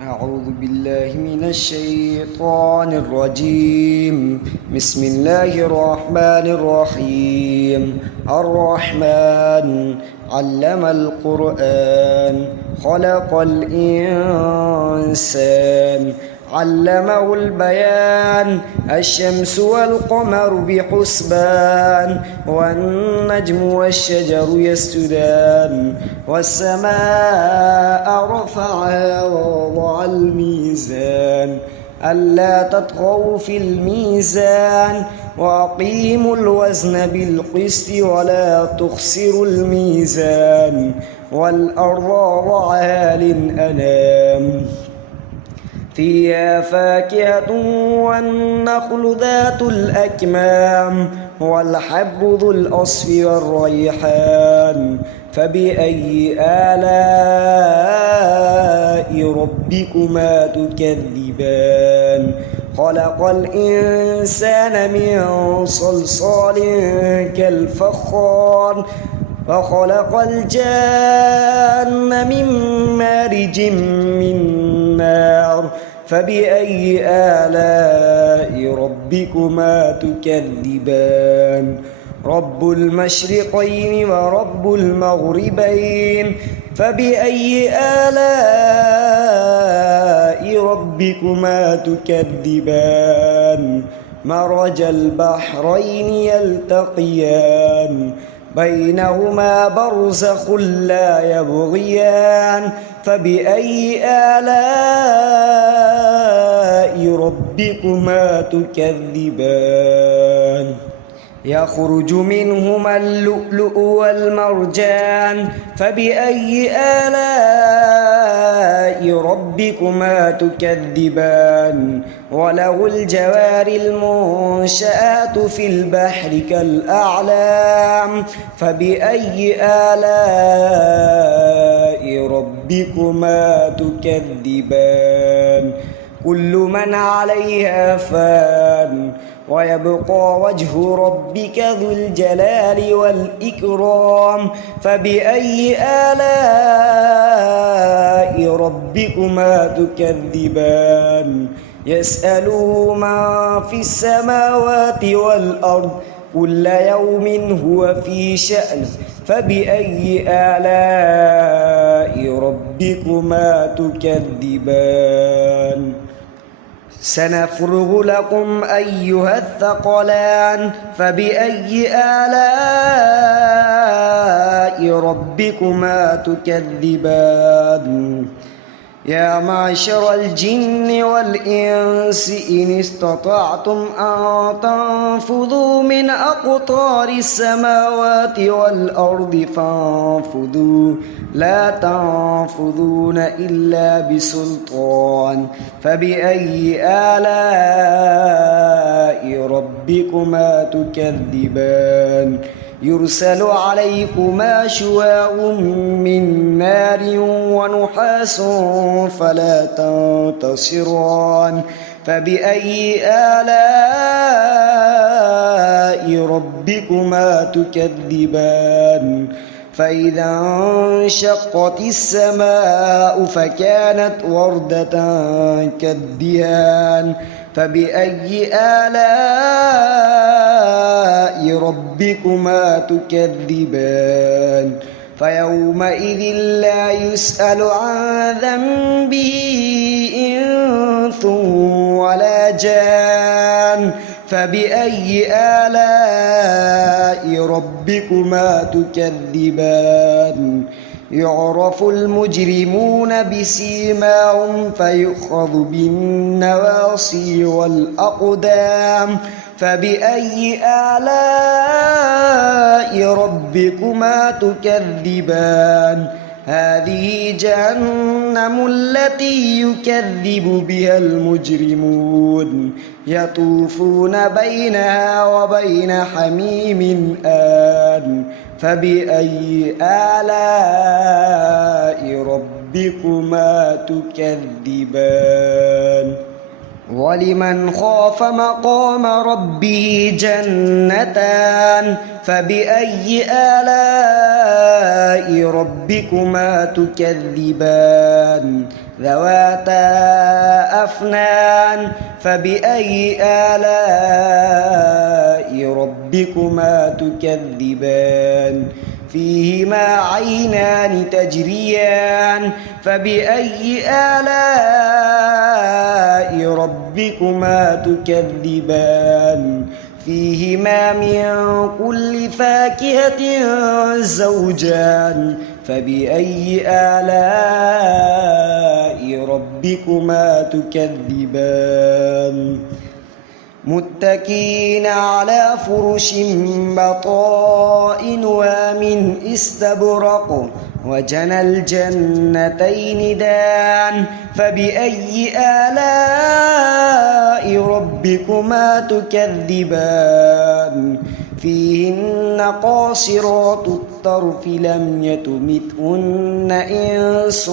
أعوذ بالله من الشيطان الرجيم. بسم الله الرحمن الرحيم. الرحمن علم القرآن خلق الإنسان علمه البيان. الشمس والقمر بحسبان والنجم والشجر يسجدان والسماء رفعها ووضع الميزان ألا تطغوا في الميزان وأقيموا الوزن بالقسط ولا تخسروا الميزان والأرض وضعها للأنام فيها فاكهة والنخل ذات الأكمام والحب ذو الأصف والريحان فبأي آلاء ربكما تكذبان خلق الإنسان من صلصال كالفخار وخلق الجان من مارج من نار فبأي آلاء ربكما تكذبان رب المشرقين ورب المغربين فبأي آلاء ربكما تكذبان مرج البحرين يلتقيان بينهما برزخ لا يبغيان فبأي آلاء ربكما تكذبان يخرج منهما اللؤلؤ والمرجان فبأي آلاء ربكما تكذبان وله الجوار المنشآت في البحر كالأعلام فبأي آلاء ربكما تكذبان كل من عليها فان ويبقى وجه ربك ذو الجلال والإكرام فبأي آلاء ربكما تكذبان يسأله من في السماوات والأرض كل يوم هو في شأن فبأي آلاء ربكما تكذبان سنفرغ لكم أيها الثقلان فبأي آلاء ربكما تكذبان يا معشر الجن والإنس إن استطعتم أن تنفذوا من أقطار السماوات والأرض فانفذوا لا تنفذون إلا بسلطان فبأي آلاء ربكما تكذبان يرسل عليكما شواظ من نار ونحاس فلا تنتصران فبأي آلاء ربكما تكذبان فإذا انشقت السماء فكانت وردة كالدهان فبأي آلاء ربكما تكذبان فيومئذ لا يسأل عن ذنبه إنس ولا جان فبأي آلاء ربكما تكذبان يعرف المجرمون بسيماهم فيؤخذ بالنواصي والأقدام فبأي آلاء ربكما تكذبان هذه جهنم التي يكذب بها المجرمون يطوفون بينها وبين حميم آن فبأي آلاء ربكما تكذبان ولمن خاف مقام ربه جنتان فبأي آلاء ربكما تكذبان ذواتا أفنان فبأي آلاء ربكما تكذبان فيهما عينان تجريان فبأي آلاء ربكما تكذبان فيهما من كل فاكهة زوجان فبأي آلاء ربكما تكذبان متكئين على فرش بطائن ومن استبرق وجنى الجنتين دان فبأي آلاء ربكما تكذبان فيهن قاصرات الطرف لم يطمثهن إنس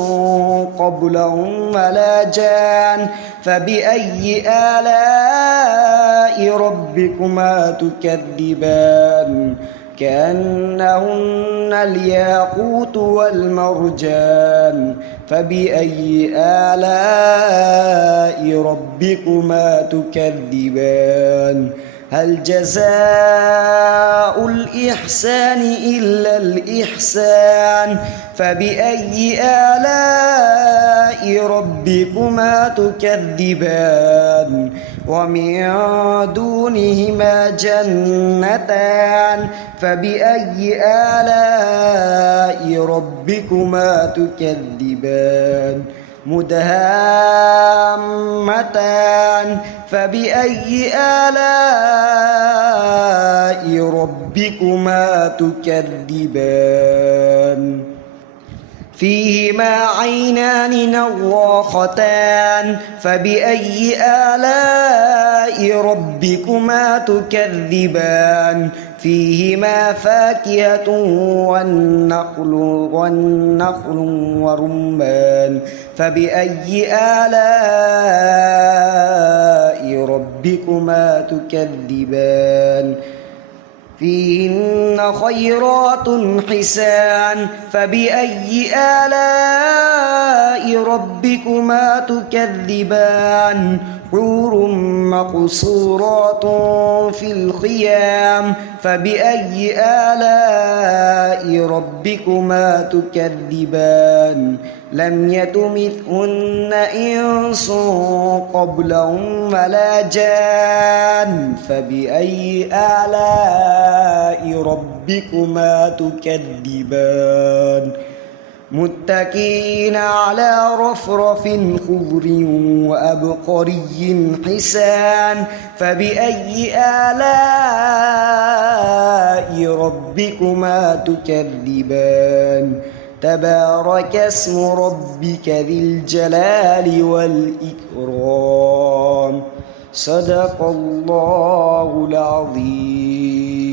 قبلهم ولا جان فبأي آلاء ربكما تكذبان كأنهن الياقوت والمرجان فبأي آلاء ربكما تكذبان هل جزاء الإحسان إلا الإحسان فبأي آلاء ربكما تكذبان ومن دونهما جنتان فبأي آلاء ربكما تكذبان مدهامتان فبأي آلاء ربكما تكذبان فيهما عينان نضاختان فبأي آلاء ربكما تكذبان فيهما فاكهة والنخل ورمان فبأي آلاء ربكما تكذبان فيهن خيرات حسان فبأي آلاء ربكما تكذبان حور مقصورات في الخيام فبأي آلاء ربكما تكذبان لم يطمثهن إنس قبلهم ولا جان فبأي آلاء ربكما تكذبان متكئين على رفرف خضر وأبقري حسان فبأي آلاء ربكما تكذبان تبارك اسم ربك ذي الجلال والإكرام صدق الله العظيم.